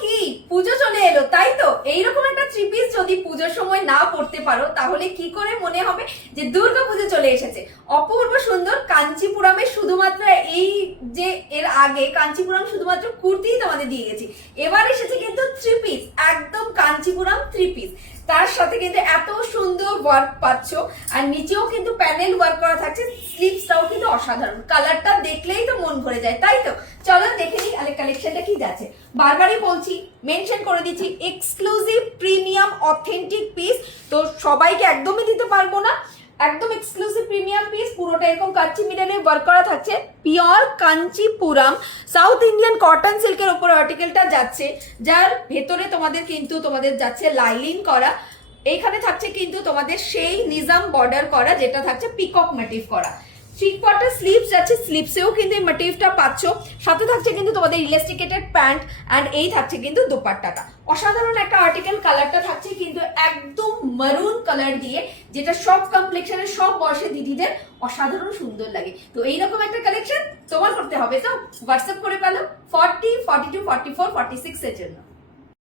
কি পুজো চলে এলো তাই তো, এইরকম একটা থ্রি পিস যদি পুজোর সময় না পড়তে পারো তাহলে কি করে মনে হবে যে দুর্গা পুজো চলে এসেছে। অপূর্ব সুন্দর কাঞ্চিপুরামে শুধুমাত্র এই যে এর আগে কাঞ্চিপুরাম শুধুমাত্র কুর্তিই তোমাদের দিয়ে গেছি, এবার এসেছে কিন্তু থ্রি পিস, একদম কাঞ্চিপুরাম থ্রি পিস। তার সাথে কিন্তু এত সুন্দর ওয়ার্ক পাচ্ছ, আর নিচেও কিন্তু প্যানেল ওয়ার্ক করা থাকছে। স্লিভসটাও কিন্তু অসাধারণ, কালারটা দেখলেই তো মন ভরে যায় তাই তো। চলো দেখে নিই কালেকশনটা কি যাচ্ছে। বারবারই বলছি, মেনশন করে দিচ্ছি, এক্সক্লুসিভ প্রিমিয়াম অথেন্টিক পিস, তো সবাইকে একদমই দিতে পারবো না। একদম এক্সক্লুসিভ প্রিমিয়াম পিস, পুরোটা এরকম কাঞ্চি মিডলে ওয়ার্ক করা থাকছে, pure Kanchipuram south Indian cotton সিল্কের উপর আর্টিকেলটা যাচ্ছে, যার ভেতরে তোমাদের যাচ্ছে লাইলিন করা। এইখানে থাকছে কিন্তু তোমাদের সেই নিজাম বর্ডার করা, যেটা থাকছে পিকক মোটিভ করা। থ্রি কোয়ার্টার স্লিভস আছে, স্লিভসেও কিন্তু এই মোটিভটা পাচ্ছ। সাথে থাকছে কিন্তু তোমাদের ইলাস্টিকেটেড প্যান্ট, অ্যান্ড এই থাকছে কিন্তু দোপাট্টাটা। অসাধারণ একটা আর্টিকেল, কালারটা থাকছে কিন্তু একদম মারুন কালার দিয়ে, যেটা সব কমপ্লেক্সনের সব বয়সে দিদিদের অসাধারণ সুন্দর লাগে। তো এইরকম একটা কালেকশন তোমার করতে হবে, তো হোয়াটসঅ্যাপ করে পেলো 40, 42, 44, 46 এর জন্য।